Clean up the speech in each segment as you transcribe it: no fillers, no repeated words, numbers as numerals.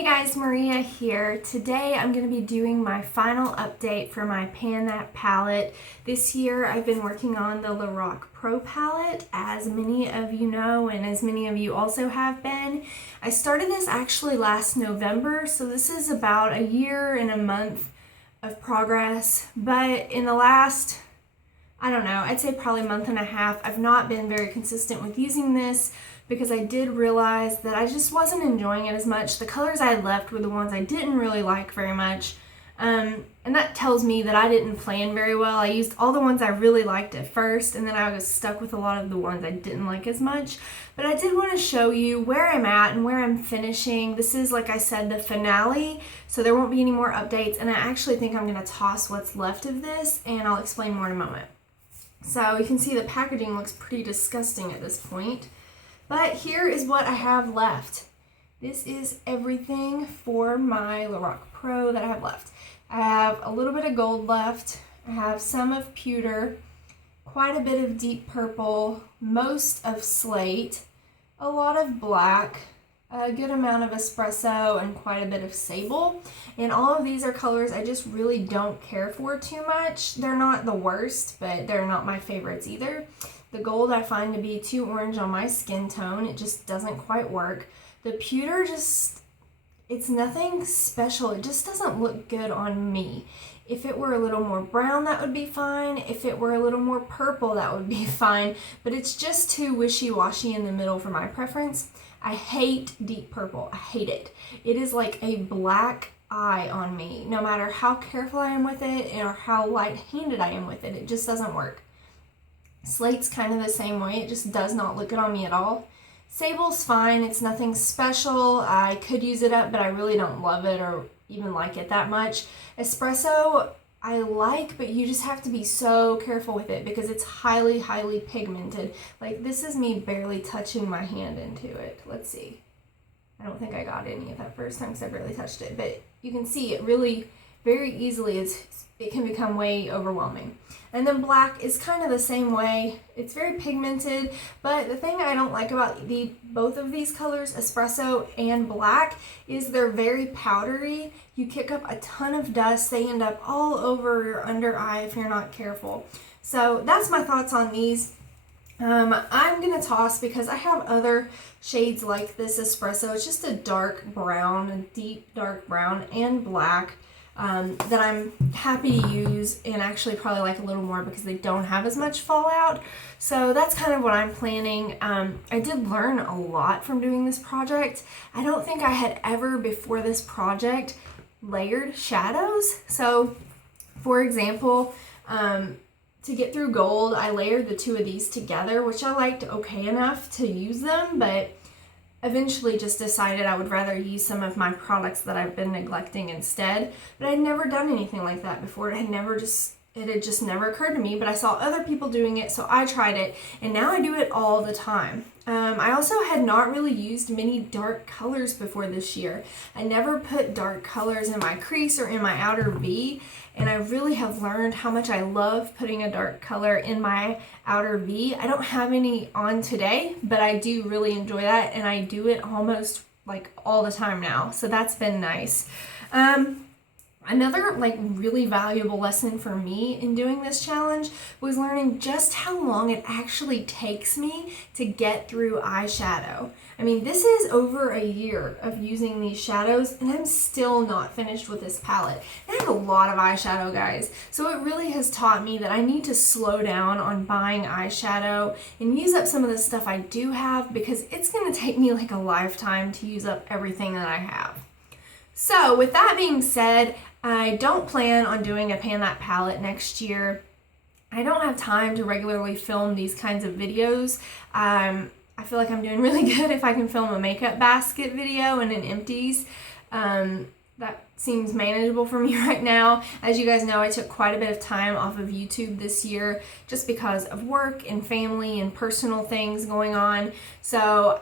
Hey guys, Maria here. Today I'm going to be doing my final update for my Pan That palette. This year I've been working on the Lorac Pro palette, as many of you know and as many of you also have been. I started this actually last November, so this is about a year and a month of progress, but in the last, I don't know, I'd say probably month and a half, I've not been very consistent with using this because I did realize that I just wasn't enjoying it as much. The colors I left were the ones I didn't really like very much. And that tells me that I didn't plan very well. I used all the ones I really liked at first, and then I was stuck with a lot of the ones I didn't like as much. But I did want to show you where I'm at and where I'm finishing. This is, like I said, the finale, so there won't be any more updates, and I actually think I'm going to toss what's left of this, and I'll explain more in a moment. So you can see the packaging looks pretty disgusting at this point. But here is what I have left. This is everything for my Lorac Pro that I have left. I have a little bit of gold left. I have some of pewter, quite a bit of deep purple, most of slate, a lot of black, a good amount of espresso, and quite a bit of sable. And all of these are colors I just really don't care for too much. They're not the worst, but they're not my favorites either. The gold I find to be too orange on my skin tone. It just doesn't quite work. The pewter it's nothing special. It just doesn't look good on me. If it were a little more brown, that would be fine. If it were a little more purple, that would be fine. But it's just too wishy-washy in the middle for my preference. I hate deep purple. I hate it. It is like a black eye on me. No matter how careful I am with it or how light-handed I am with it, it just doesn't work. Slate's kind of the same way. It just does not look good on me at all. Sable's fine. It's nothing special. I could use it up, but I really don't love it or even like it that much. Espresso, I like, but you just have to be so careful with it because it's highly, highly pigmented. Like, this is me barely touching my hand into it. Let's see. I don't think I got any of that first time because I barely touched it, but you can see it really very easily it can become way overwhelming. And then black is kind of the same way. It's very pigmented, but the thing I don't like about both of these colors, espresso and black, is they're very powdery. You kick up a ton of dust. They end up all over your under eye if you're not careful. So that's my thoughts on these. I'm going to toss because I have other shades like this espresso. It's just a dark brown, a deep dark brown and black. That I'm happy to use and actually probably like a little more because they don't have as much fallout. So that's kind of what I'm planning. I did learn a lot from doing this project. I don't think I had ever before this project layered shadows. So for example, to get through gold, I layered the two of these together, which I liked okay enough to use them, but eventually just decided I would rather use some of my products that I've been neglecting instead. But I'd never done anything like that before. It had just never occurred to me, but I saw other people doing it, so I tried it, and now I do it all the time. I also had not really used many dark colors before this year. I never put dark colors in my crease or in my outer V, and I really have learned how much I love putting a dark color in my outer V. I don't have any on today, but I do really enjoy that, and I do it almost like all the time now, so that's been nice. Another really valuable lesson for me in doing this challenge was learning just how long it actually takes me to get through eyeshadow. I mean, this is over a year of using these shadows and I'm still not finished with this palette. And I have a lot of eyeshadow, guys, so it really has taught me that I need to slow down on buying eyeshadow and use up some of the stuff I do have because it's going to take me like a lifetime to use up everything that I have. So with that being said, I don't plan on doing a Pan That palette next year. I don't have time to regularly film these kinds of videos. I feel like I'm doing really good if I can film a makeup basket video and an empties. That seems manageable for me right now. As you guys know, I took quite a bit of time off of YouTube this year just because of work and family and personal things going on. So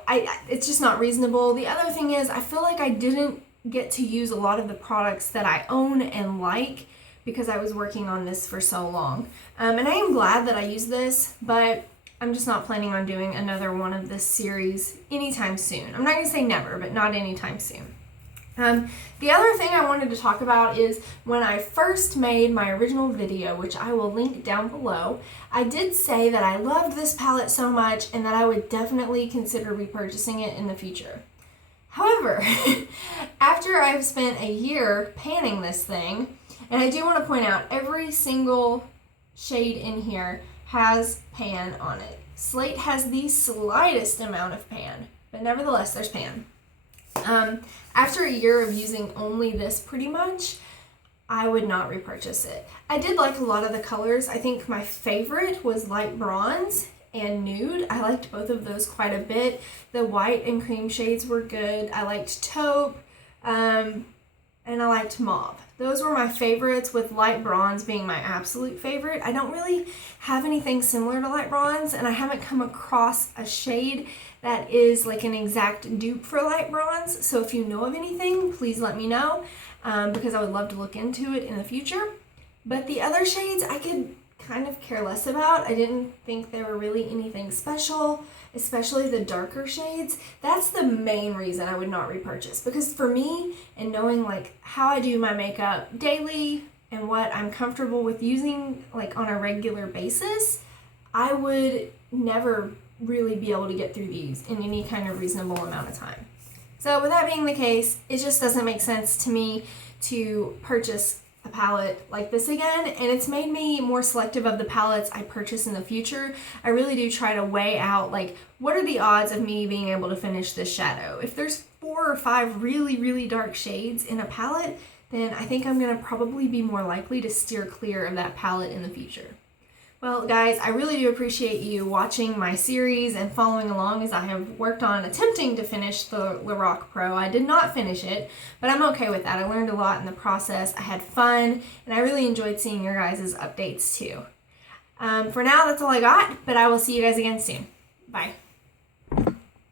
it's just not reasonable. The other thing is I feel like I didn't get to use a lot of the products that I own and like because I was working on this for so long. And I am glad that I used this, but I'm just not planning on doing another one of this series anytime soon. I'm not going to say never, but not anytime soon. The other thing I wanted to talk about is when I first made my original video, which I will link down below, I did say that I loved this palette so much and that I would definitely consider repurchasing it in the future. However, after I've spent a year panning this thing, and I do want to point out every single shade in here has pan on it. Slate has the slightest amount of pan, but nevertheless there's pan. After a year of using only this pretty much, I would not repurchase it. I did like a lot of the colors. I think my favorite was light bronze and nude. I liked both of those quite a bit. The white and cream shades were good. I liked taupe, and I liked mauve. Those were my favorites, with light bronze being my absolute favorite. I don't really have anything similar to light bronze, and I haven't come across a shade that is like an exact dupe for light bronze. So if you know of anything, please let me know, because I would love to look into it in the future. But the other shades I could kind of care less about. I didn't think they were really anything special, especially the darker shades. That's the main reason I would not repurchase, because for me, and knowing like how I do my makeup daily and what I'm comfortable with using like on a regular basis, I would never really be able to get through these in any kind of reasonable amount of time. So with that being the case, it just doesn't make sense to me to purchase a palette like this again, and it's made me more selective of the palettes I purchase in the future. I really do try to weigh out like, what are the odds of me being able to finish this shadow? If there's 4 or 5 really dark shades in a palette, then I think I'm gonna probably be more likely to steer clear of that palette in the future. Well, guys, I really do appreciate you watching my series and following along as I have worked on attempting to finish the Lorac Pro. I did not finish it, but I'm okay with that. I learned a lot in the process. I had fun, and I really enjoyed seeing your guys' updates too. For now, that's all I got, but I will see you guys again soon. Bye.